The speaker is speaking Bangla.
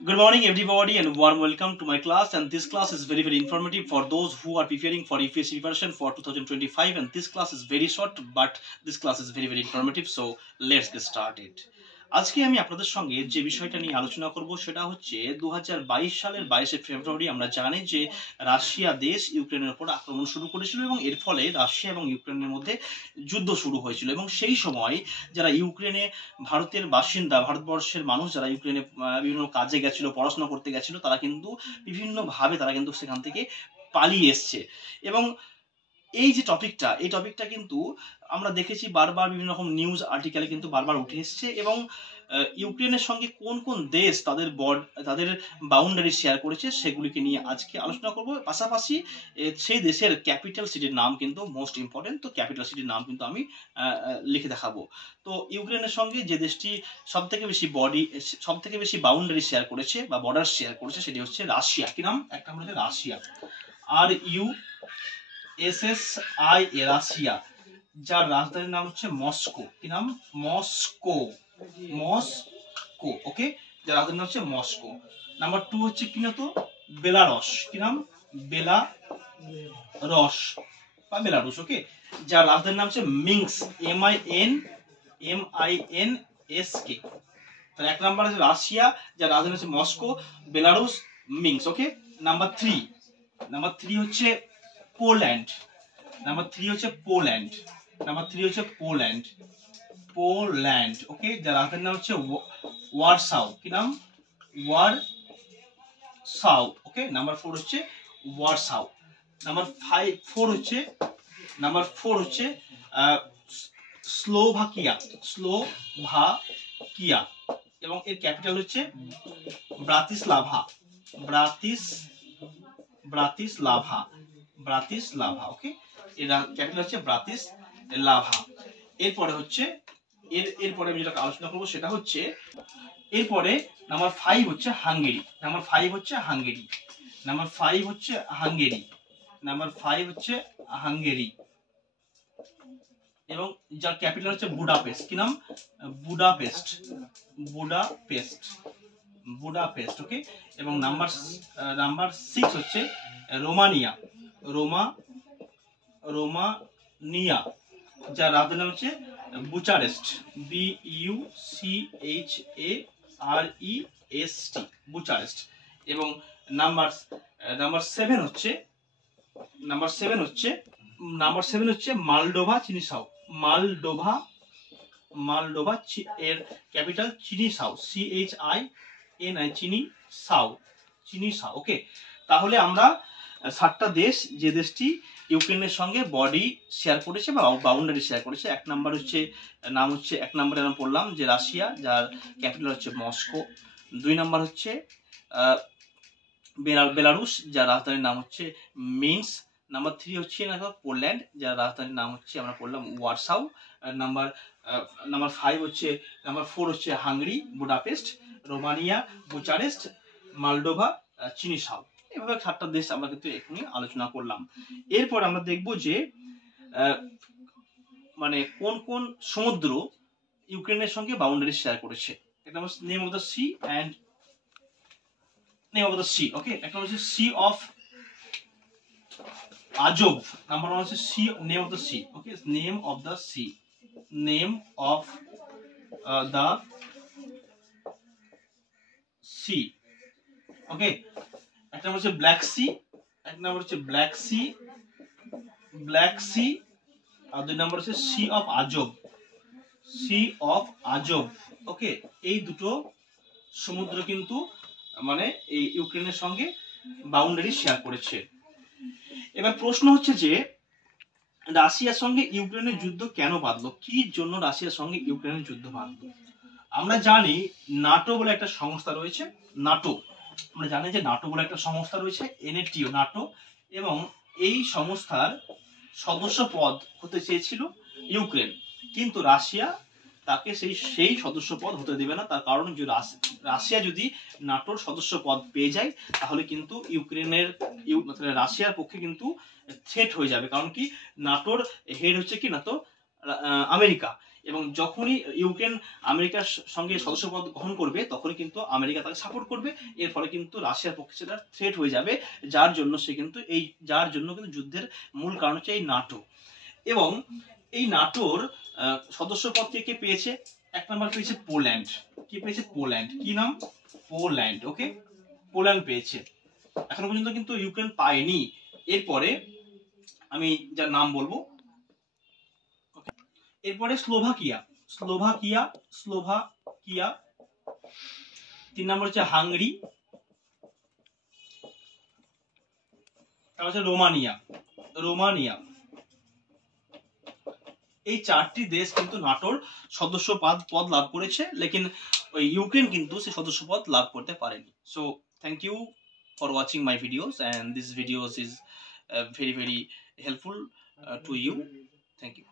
Good morning, everybody, and warm welcome to my class. And this class is very informative for those who are preparing for UPSC preparation for 2025. And this class is very short, but this class is very informative. So let's get started. আজকে আমি আপনাদের সঙ্গে যে বিষয়টা নিয়ে আলোচনা করব সেটা হচ্ছে 2022 সালের 22শে ফেব্রুয়ারি আমরা জানি যে রাশিয়া দেশ ইউক্রেনের উপর আক্রমণ শুরু করেছিল এবং এর ফলে রাশিয়া এবং ইউক্রেনের মধ্যে যুদ্ধ শুরু হয়েছিল এবং সেই সময় যারা ইউক্রেনে ভারতের বাসিন্দা ভারতবর্ষের মানুষ যারা ইউক্রেনে বিভিন্ন কাজে গেছিল পড়াশোনা করতে গেছিল তারা কিন্তু বিভিন্নভাবে তারা কিন্তু সেখান থেকে পালিয়ে এসছে এবং এই যে টপিকটা কিন্তু আমরা দেখেছি বারবার বিভিন্ন রকম নিউজ আর্টিকেলে কিন্তু বারবার উঠে এসছে এবং ইউক্রেনের সঙ্গে কোন কোন দেশ তাদের বাউন্ডারি শেয়ার করেছে সেগুলিকে নিয়ে আজকে আলোচনা করব। পাশাপাশি সেই দেশের ক্যাপিটাল সিটির নাম কিন্তু মোস্ট ইম্পর্টেন্ট, তো ক্যাপিটাল সিটির নাম কিন্তু আমি লিখে দেখাবো। তো ইউক্রেনের সঙ্গে যে দেশটি সব থেকে বেশি বাউন্ডারি শেয়ার করেছে বা বর্ডার শেয়ার করেছে সেটি হচ্ছে রাশিয়া। কি নাম? একটা নাম হচ্ছে রাশিয়া, RUSSIA, রাশিয়া, যার রাজধানীর নাম হচ্ছে মস্কো। কি নাম? মস্কো। ওকে, যার রাজধানীর নাম হচ্ছে মস্কো। নাম্বার 2 হচ্ছে কি না তো বেলারস। কি নাম? বেলারুস। ওকে, যার রাজধানীর নাম হচ্ছে মিনস্ক, MINSK। তাহলে এক নাম্বার আছে রাশিয়া, যার রাজধানী হচ্ছে মস্কো, বেলারুস, মিনস্ক। ওকে, নাম্বার 3 হচ্ছে পোল্যান্ড। ওকে, যার রাজধানীর নাম হচ্ছে ওয়ারসাও। কি নাম? ওয়ারসাও। ওকে, নাম্বার 4 হচ্ছে ওয়ারসাও। নাম্বার 4 হচ্ছে স্লোভাকিয়া এবং এর ক্যাপিটাল হচ্ছে ব্রাতিসলাভা। ওকে, এর ক্যাপিটাল হচ্ছে ব্রাতিসলাভা। এরপরে আমি যেটা আলোচনা করবো সেটা হচ্ছে এরপরে নাম্বার 5 হচ্ছে হাঙ্গেরি। এবং যার ক্যাপিটাল হচ্ছে বুডাপেস্ট। কি নাম? বুডাপেস্ট। ওকে, এবং নাম্বার 6 হচ্ছে রোমানিয়া, যার রাজধানী হচ্ছে বুচারেস্ট, BUCHAREST, বুচারেস্ট। এবং নাম্বার 7 হচ্ছে মালডোভা চিনিসাও। এর ক্যাপিটাল চিনিসাও, চিনিসাও। ওকে, তাহলে আমরা 7টা দেশ, যে দেশটি ইউক্রেনের সঙ্গে বডি শেয়ার করেছে বা বাউন্ডারি শেয়ার করেছে। এক নম্বরে আমরা পড়লাম যে রাশিয়া, যার ক্যাপিটাল হচ্ছে মস্কো। 2 নম্বর হচ্ছে বেলারুস, যার রাজধানীর নাম হচ্ছে মিনস্ক। নাম্বার 3 হচ্ছে পোল্যান্ড, যার রাজধানীর নাম হচ্ছে আমরা পড়লাম ওয়ারসাও। নাম্বার 4 হচ্ছে হাঙ্গেরি, বুডাপেস্ট, রোমানিয়া, বুচারেস্ট, মালডোভা, চিনিসাও। এভাবে 7টা দেশ আমরা কিন্তু এখানে আলোচনা করলাম। এরপর আমরা দেখব যে মানে কোন কোন সমুদ্র ইউক্রেনের সঙ্গে বাউন্ডারি শেয়ার করেছে। একটা হচ্ছে name of the sea. Okay, একটা হচ্ছে সি অফ আজব। নাম্বার 1 হচ্ছে name of the sea. Okay, name of the sea. Okay, একটা হচ্ছে ব্ল্যাক সি, আর 2 নম্বর হচ্ছে সি অফ আজব। ওকে, এই দুটো সমুদ্র কিন্তু মানে এই ইউক্রেনের সঙ্গে বাউন্ডারি শেয়ার করেছে। এবার প্রশ্ন হচ্ছে যে রাশিয়ার সঙ্গে ইউক্রেনের যুদ্ধ কেন বাঁধলো? কি জন্য রাশিয়ার সঙ্গে ইউক্রেনের যুদ্ধ বাঁধলো? আমরা জানি নাটো বলে একটা সংস্থা রয়েছে। NATO, নাটো, এবং এই সংস্থার সদস্য পদ হতে চেয়েছিল ইউক্রেন, কিন্তু রাশিয়া তাকে সেই সদস্য পদ হতে দেবে না। তার কারণ যে রাশিয়া যদি নাটোর সদস্য পদ পেয়ে যায় তাহলে কিন্তু রাশিয়ার পক্ষে কিন্তু থ্রেট হয়ে যাবে। কারণ কি, নাটোর হেড হচ্ছে কি না তো আমেরিকা, এবং যখনই ইউক্রেন আমেরিকার সঙ্গে সদস্যপদ গ্রহণ করবে তখনই কিন্তু আমেরিকা তাকে সাপোর্ট করবে। এর ফলে কিন্তু রাশিয়ার পক্ষে সেটা থ্রেট হয়ে যাবে, যার জন্য কিন্তু যুদ্ধের মূল কারণ হচ্ছে এই নাটো। এবং এই নাটোর সদস্যপদ কে পেয়েছে? 1 নম্বর পেয়েছে পোল্যান্ড। কি পেয়েছে? পোল্যান্ড। কি নাম? পোল্যান্ড। ওকে, পোল্যান্ড পেয়েছে। এখনো পর্যন্ত কিন্তু ইউক্রেন পায়নি। এরপরে আমি যার নাম বলবো, এরপরে স্লোভাকিয়া। 3 নম্বর হচ্ছে হাঙ্গেরি, তারপর হচ্ছে রোমানিয়া। এই 4টি দেশ কিন্তু নাটোর সদস্য পদ লাভ করেছে, লেকিন ওই ইউক্রেন কিন্তু সেই সদস্য পদ লাভ করতে পারেনি। So thank you for watching my videos, and this videos is very helpful to you. Thank you.